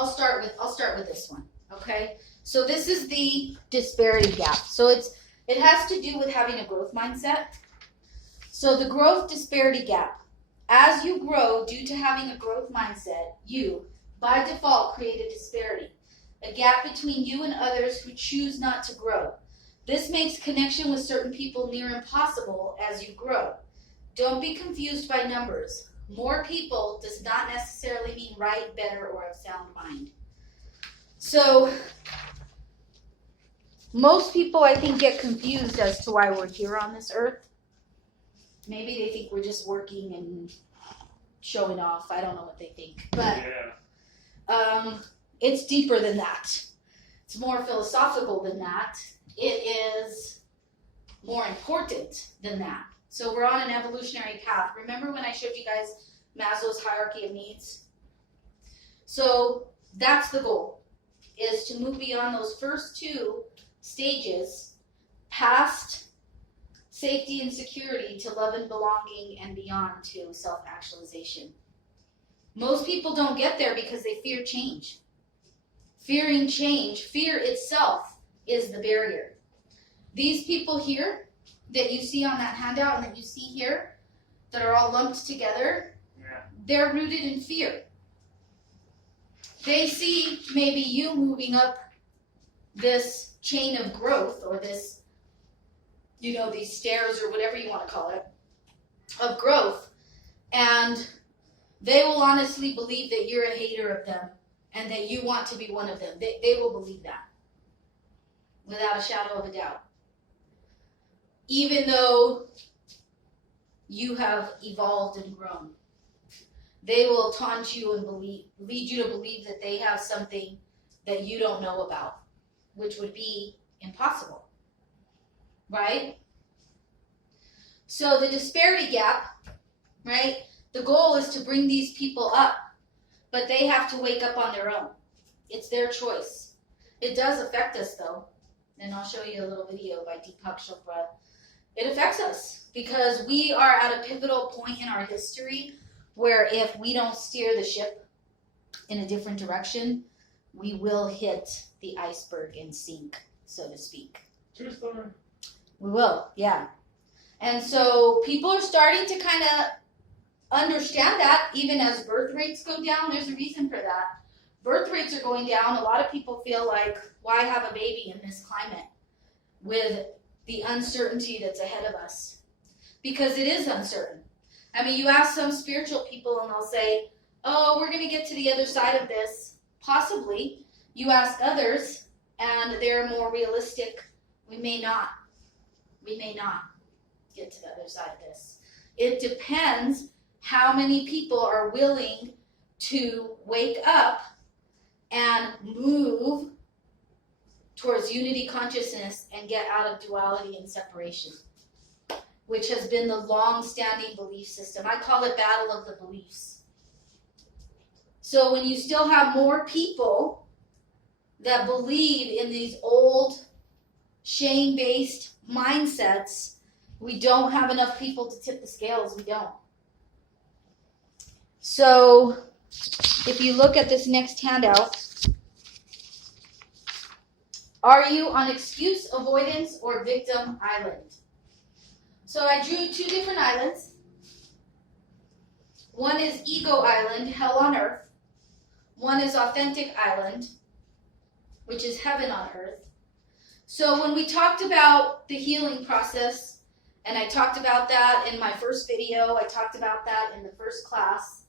I'll start with this one. Okay, so this is the disparity gap. So it has to do with having a growth mindset. So the growth disparity gap, as you grow due to having a growth mindset, you by default create a disparity, a gap between you and others who choose not to grow. This makes connection with certain people near impossible as you grow. Don't be confused by numbers. More people does not necessarily mean right, better, or of sound mind. So most people, I think, get confused as to why we're here on this earth. Maybe they think we're just working and showing off. I don't know what they think. But it's deeper than that. It's more philosophical than that. It is more important than that. So we're on an evolutionary path. Remember when I showed you guys Maslow's hierarchy of needs? So that's the goal, is to move beyond those first two stages, past safety and security, to love and belonging, and beyond to self-actualization. Most people don't get there because they fear change. Fearing change, fear itself is the barrier. These people here that you see on that handout and that you see here that are all lumped together, they're rooted in fear. They see maybe you moving up this chain of growth, or this, these stairs, or whatever you want to call it, of growth, and they will honestly believe that you're a hater of them and that you want to be one of them. They will believe that without a shadow of a doubt. Even though you have evolved and grown, they will taunt you and lead you to believe that they have something that you don't know about, which would be impossible, right? So the disparity gap, right? The goal is to bring these people up, but they have to wake up on their own. It's their choice. It does affect us, though, and I'll show you a little video by Deepak Chopra. It affects us because we are at a pivotal point in our history where if we don't steer the ship in a different direction, we will hit the iceberg and sink, so to speak. True story. We will, yeah. And so people are starting to kind of understand that, even as birth rates go down. There's a reason for that. Birth rates are going down. A lot of people feel like, why have a baby in this climate with the uncertainty that's ahead of us? Because it is uncertain. I mean, you ask some spiritual people and they'll say, oh, we're going to get to the other side of this. Possibly. You ask others and they're more realistic. We may not get to the other side of this. It depends how many people are willing to wake up and move towards unity consciousness and get out of duality and separation, which has been the long-standing belief system. I call it battle of the beliefs. So when you still have more people that believe in these old shame-based mindsets, we don't have enough people to tip the scales. We don't. So if you look at this next handout, are you on excuse, avoidance, or victim island? So I drew two different islands. One is ego island, hell on earth. One is authentic island, which is heaven on earth. So when we talked about the healing process, and I talked about that in my first video, I talked about that in the first class,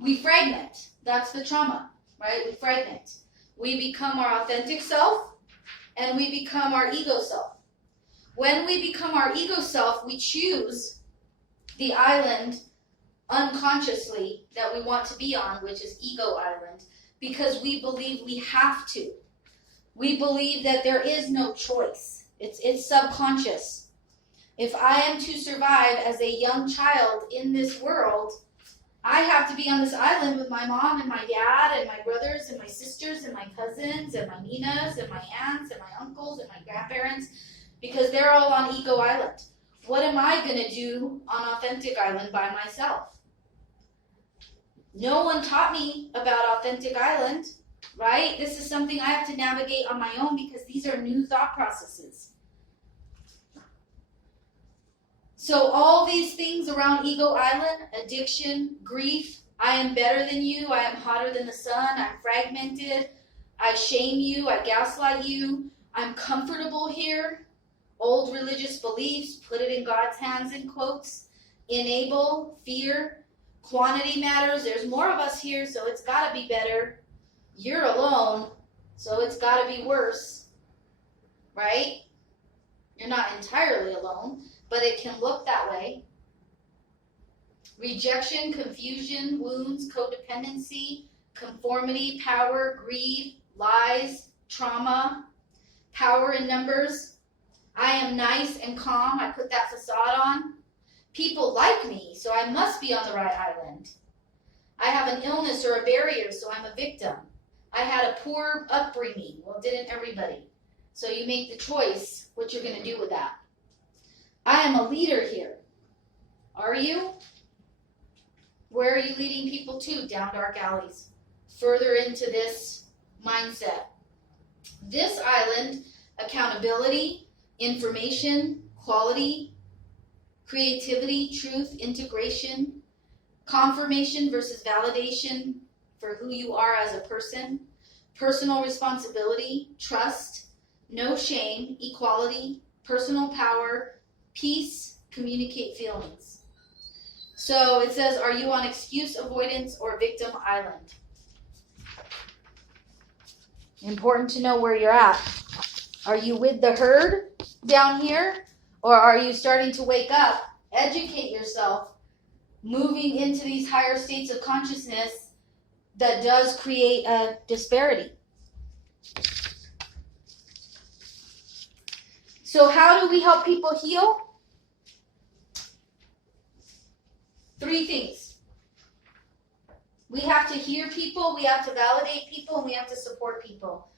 we fragment. That's the trauma, right? We fragment. We become our authentic self, and we become our ego self. When we become our ego self, we choose the island unconsciously that we want to be on, which is ego island, because we believe we have to. We believe that there is no choice. It's subconscious. If I am to survive as a young child in this world, I have to be on this island with my mom and my dad and my brothers and my sisters and my cousins and my ninas and my aunts and my uncles and my grandparents, because they're all on ego island. What am I going to do on authentic island by myself? No one taught me about authentic island, right? This is something I have to navigate on my own because these are new thought processes. So all these things around ego island, addiction, grief, I am better than you, I am hotter than the sun, I'm fragmented, I shame you, I gaslight you, I'm comfortable here, old religious beliefs, put it in God's hands in quotes, enable, fear, quantity matters, there's more of us here, so it's got to be better. You're alone, so it's got to be worse, right? You're not entirely alone, but it can look that way. Rejection, confusion, wounds, codependency, conformity, power, greed, lies, trauma, power in numbers. I am nice and calm, I put that facade on. People like me, so I must be on the right island. I have an illness or a barrier, so I'm a victim. I had a poor upbringing. Well, didn't everybody? So you make the choice what you're going to do with that. I am a leader here. Are you? Where are you leading people to? Down dark alleys. Further into this mindset. This island, accountability, information, quality, creativity, truth, integration, confirmation versus validation for who you are as a person, personal responsibility, trust, no shame, equality, personal power, peace, communicate feelings. So it says, are you on excuse, avoidance, or victim island? Important to know where you're at. Are you with the herd down here? Or are you starting to wake up, educate yourself, moving into these higher states of consciousness that does create a disparity? So how do we help people heal? 3 things. We have to hear people, we have to validate people, and we have to support people.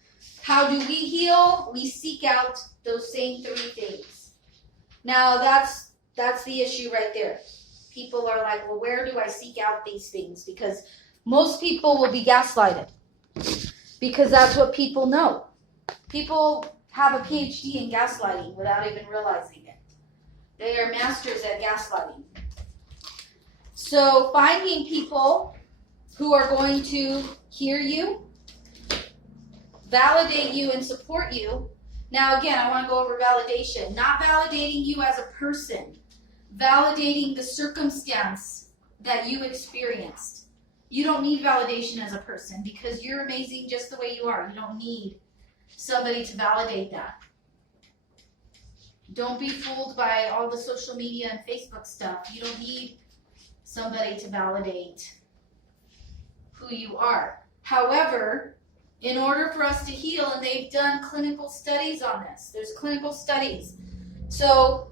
How do we heal? We seek out those same 3 things. Now that's the issue right there. People are like, well, where do I seek out these things? Because most people will be gaslighted. Because that's what people know. People have a PhD in gaslighting without even realizing it. They are masters at gaslighting. So finding people who are going to hear you, validate you, and support you. Now again, I want to go over validation. Not validating you as a person. Validating the circumstance that you experienced. You don't need validation as a person because you're amazing just the way you are. You don't need somebody to validate that. Don't be fooled by all the social media and Facebook stuff. You don't need somebody to validate who you are. However, in order for us to heal, and they've done clinical studies on this. There's clinical studies. So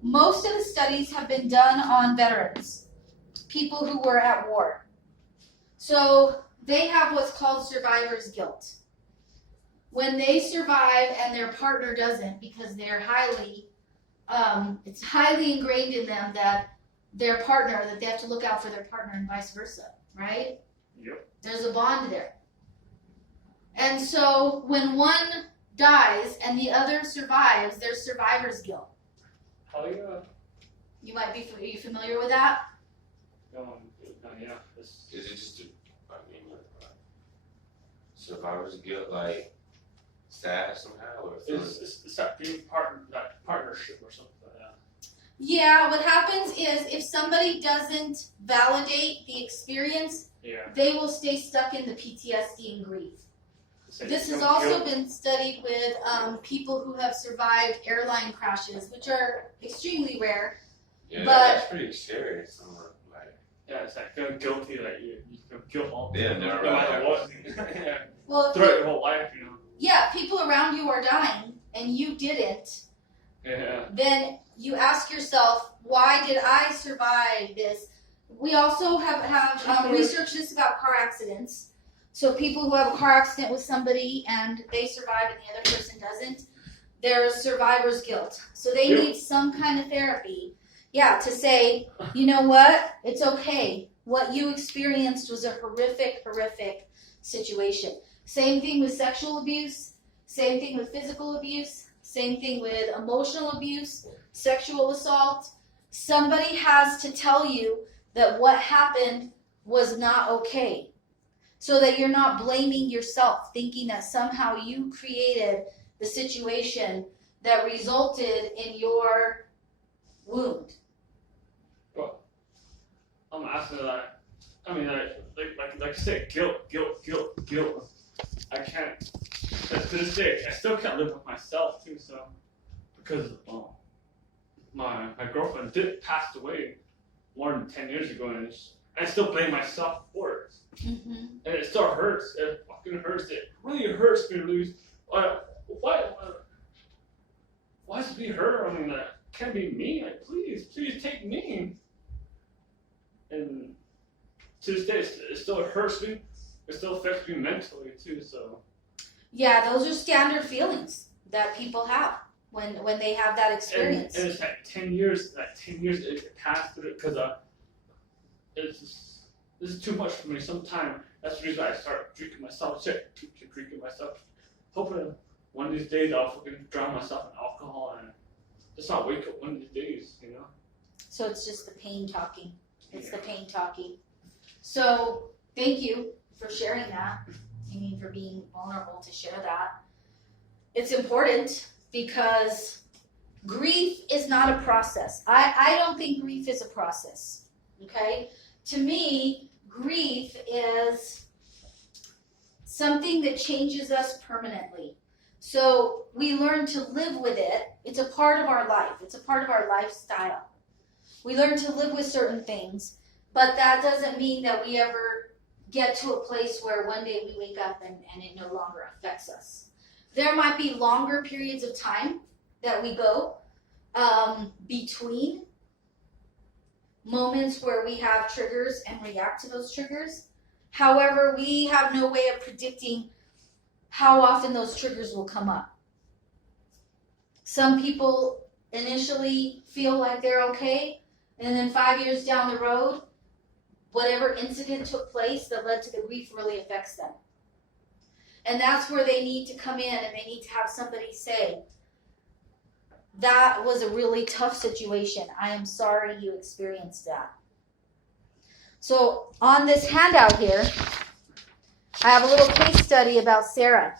most of the studies have been done on veterans, people who were at war. So they have what's called survivor's guilt. When they survive and their partner doesn't, because they're it's highly ingrained in them that their partner, that they have to look out for their partner and vice versa, right? Yep. There's a bond there. And so when one dies and the other survives, there's survivor's guilt. Oh yeah. You might be, are you familiar with that? Yeah. Is it just survivor's guilt, like sad somehow, or It's that being partnership or something like that. Yeah, what happens is if somebody doesn't validate the experience, they will stay stuck in the PTSD and grief. This has also been studied with people who have survived airline crashes, which are extremely rare. Yeah, but that's pretty scary. It's like feeling guilty, like you feel guilt all Yeah, no matter what. Yeah. Well, Throughout your whole life, you know. Yeah, people around you are dying and you didn't. Yeah. Then you ask yourself, why did I survive this? We also have researched this about car accidents. So people who have a car accident with somebody and they survive and the other person doesn't, there's survivor's guilt. So they need some kind of therapy. Yeah, to say, you know what? It's okay. what you experienced was a horrific situation. Same thing with sexual abuse, same thing with physical abuse, same thing with emotional abuse, sexual assault. Somebody has to tell you that what happened was not okay, so that you're not blaming yourself, thinking that somehow you created the situation that resulted in your wound. Well, I'm asking that. I mean, like I said, guilt. I can't. To this day, I still can't live with myself too. So, because my girlfriend passed away more than 10 years ago, and I still blame myself for it. Mm-hmm. And it still hurts. It fucking hurts. It really hurts me to lose. Why does it be her? I mean, that can't be me. Like, please take me. And to this day, it still hurts me. It still affects me mentally too. So. Yeah, those are standard feelings that people have when they have that experience. And it's like 10 years. Like 10 years, it passed through because this is too much for me. Sometimes that's the reason I start drinking myself. Drinking myself, hoping one of these days I'll fucking drown myself in alcohol and just not wake up one of these days, you know. So it's just the pain talking. It's the pain talking. So thank you for sharing that. I mean, for being vulnerable to share that. It's important because grief is not a process. I don't think grief is a process. Okay? To me, grief is something that changes us permanently. So we learn to live with it. It's a part of our life. It's a part of our lifestyle. We learn to live with certain things, but that doesn't mean that we ever get to a place where one day we wake up and it no longer affects us. There might be longer periods of time that we go between moments where we have triggers and react to those triggers. However, we have no way of predicting how often those triggers will come up. Some people initially feel like they're okay, and then 5 years down the road, whatever incident took place that led to the grief really affects them. And that's where they need to come in and they need to have somebody say, that was a really tough situation. I am sorry you experienced that. So on this handout here, I have a little case study about Sarah.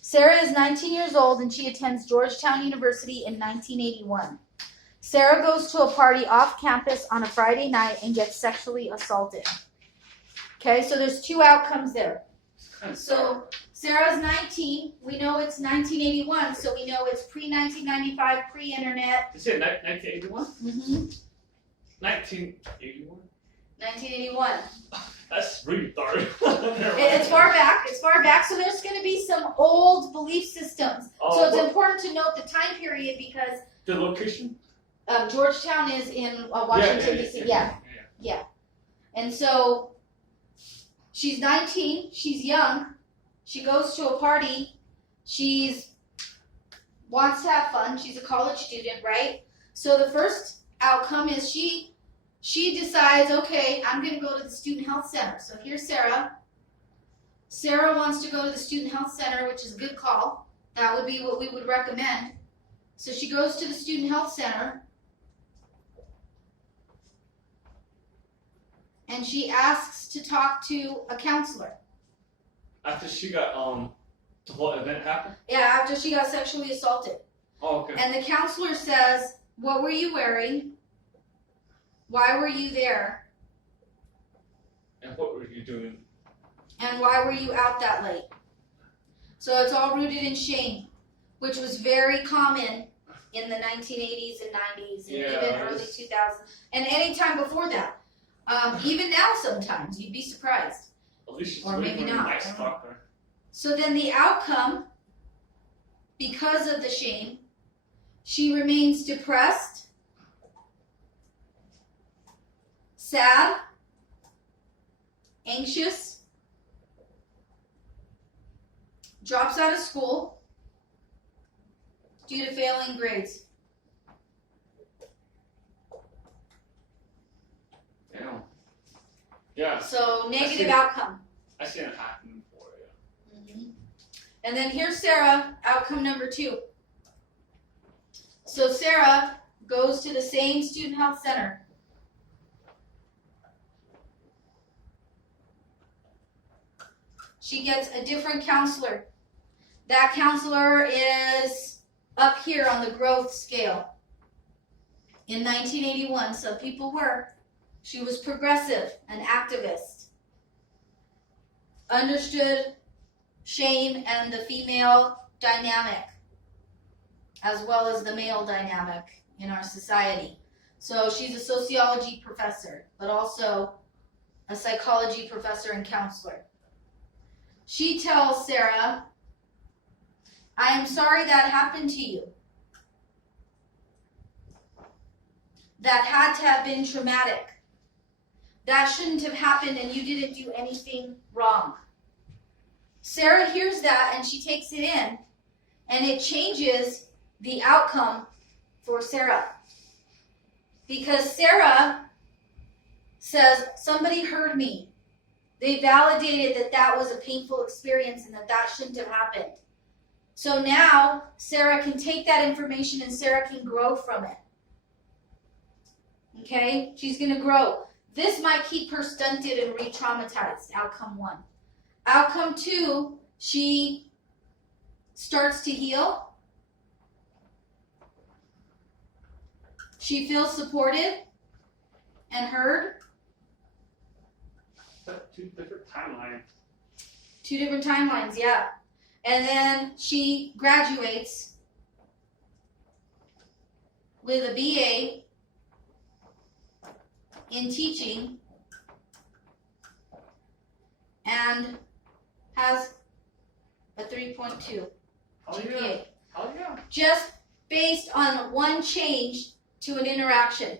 Sarah is 19 years old and she attends Georgetown University in 1981. Sarah goes to a party off campus on a Friday night and gets sexually assaulted. Okay, so there's two outcomes there. So Sarah's 19. We know it's 1981, so we know it's pre-1995, pre-internet. You said 1981? Mm-hmm. 1981? 1981. That's really dark. It's far back. It's far back. So there's going to be some old belief systems. So it's important to note the time period because the location. Georgetown is in Washington D.C. Yeah. And so she's 19. She's young. She goes to a party. She's wants to have fun. She's a college student, right? So the first outcome is she decides, okay, I'm going to go to the student health center. So here's Sarah. Sarah wants to go to the student health center, which is a good call. That would be what we would recommend. So she goes to the student health center. And she asks to talk to a counselor. After she got, the whole event happened? Yeah, after she got sexually assaulted. Oh, okay. And the counselor says, what were you wearing? Why were you there? And what were you doing? And why were you out that late? So it's all rooted in shame, which was very common in the 1980s and 90s and even early 2000s. And any time before that. Even now sometimes, you'd be surprised. At least she's or maybe not. Nice talker. So then the outcome, because of the shame, she remains depressed, sad, anxious, drops out of school due to failing grades. Damn. Yeah. So negative see. outcome. I seen it happen before. Yeah. Mhm. And then here's Sarah, outcome number 2. So Sarah goes to the same student health center. She gets a different counselor. That counselor is up here on the growth scale. In 1981, some people were. She was progressive, an activist. Understood shame and the female dynamic, as well as the male dynamic in our society. So she's a sociology professor, but also a psychology professor and counselor. She tells Sarah, I am sorry that happened to you. That had to have been traumatic. That shouldn't have happened and you didn't do anything wrong. Sarah hears that and she takes it in, and it changes the outcome for Sarah. Because Sarah says, somebody heard me. They validated that that was a painful experience and that that shouldn't have happened. So now Sarah can take that information and Sarah can grow from it. Okay? She's going to grow. This might keep her stunted and re-traumatized, outcome 1. Outcome 2, she starts to heal. She feels supported and heard. That's 2 different timelines. 2 different timelines, yeah. And then she graduates with a BA in teaching and has a 3.2 Oh GPA. yeah. Oh yeah. Just based on one change to an interaction.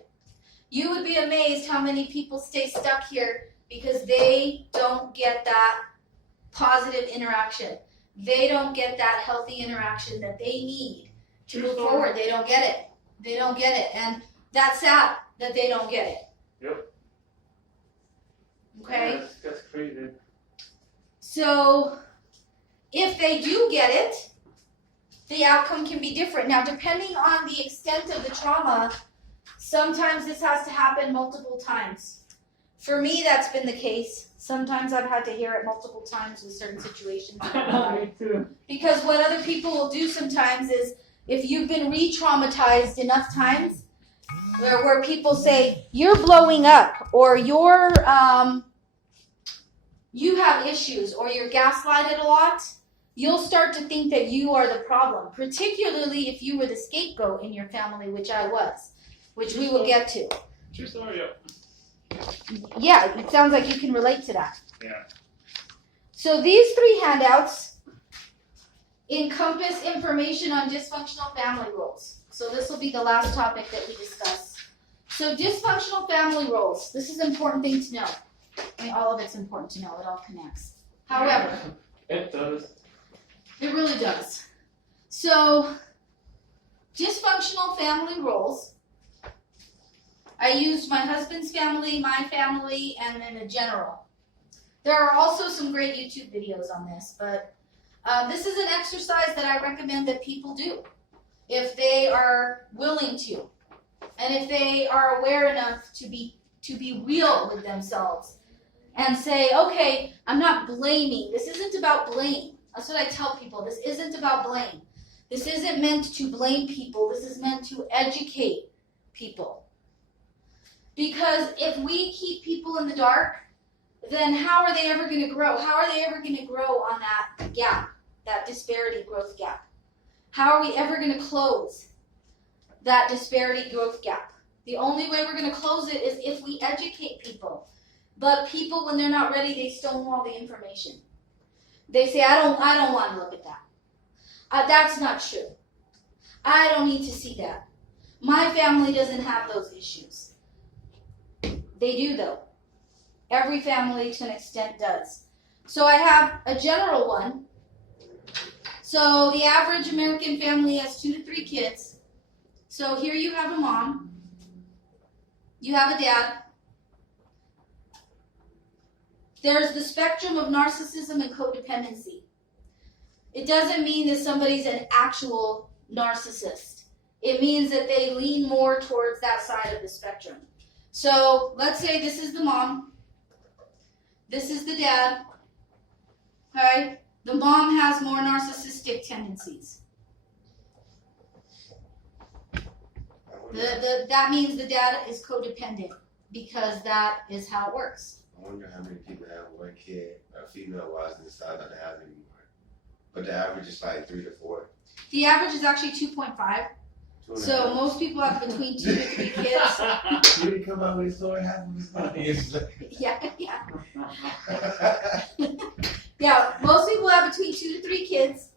You would be amazed how many people stay stuck here because they don't get that positive interaction. They don't get that healthy interaction that they need to move forward. They don't get it. They don't get it. And that's sad that they don't get it. Yep. Okay? Yeah, that's crazy. So, if they do get it, the outcome can be different. Now, depending on the extent of the trauma, sometimes this has to happen multiple times. For me, that's been the case. Sometimes I've had to hear it multiple times with certain situations. Me too. Because what other people will do sometimes is, if you've been re-traumatized enough times, where people say, you're blowing up, or you have issues, or you're gaslighted a lot, you'll start to think that you are the problem, particularly if you were the scapegoat in your family, which I was, which we will get to. True story, yeah. Yeah, it sounds like you can relate to that. Yeah. So these 3 handouts encompass information on dysfunctional family roles. So this will be the last topic that we discuss. So dysfunctional family roles. This is an important thing to know. I mean, all of it's important to know. It all connects. However, It does. it really does. So dysfunctional family roles. I used my husband's family, my family, and then a general. There are also some great YouTube videos on this, but this is an exercise that I recommend that people do if they are willing to, and if they are aware enough to be real with themselves and say, okay, I'm not blaming. This isn't about blame. That's what I tell people. This isn't about blame. This isn't meant to blame people. This is meant to educate people. Because if we keep people in the dark, then how are they ever going to grow? How are they ever going to grow on that gap, that disparity growth gap? How are we ever going to close that disparity growth gap? The only way we're going to close it is if we educate people. But people, when they're not ready, they stonewall the information. They say, I don't want to look at that. That's not true. I don't need to see that. My family doesn't have those issues. They do, though. Every family, to an extent, does. So I have a general one. So the average American family has 2 to 3 kids. So here you have a mom. You have a dad. there's the spectrum of narcissism and codependency. It doesn't mean that somebody's an actual narcissist. It means that they lean more towards that side of the spectrum. So let's say this is the mom. This is the dad. Okay? The mom has more narcissistic tendencies. That means the dad is codependent because that is how it works. I wonder how many people have one kid, female wise, and decide not to have anymore. But the average is like 3 to 4. The average is actually 2.5. So most people have between 2 to 3 kids. Did he come out with his sword? Half of his body is Yeah. Yeah, most people have between 2 to 3 kids.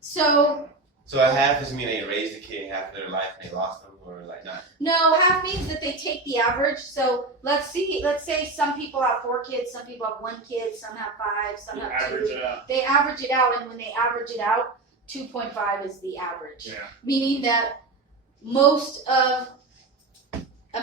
So half is mean they raised the kid half of their life and they lost them, or like not? no, half means that they take the average. So let's say some people have 4 kids, some people have 1 kid, some have 5, some have 2. Average it out. They average it out, and when they average it out, 2.5 is the average. Yeah. Meaning that most of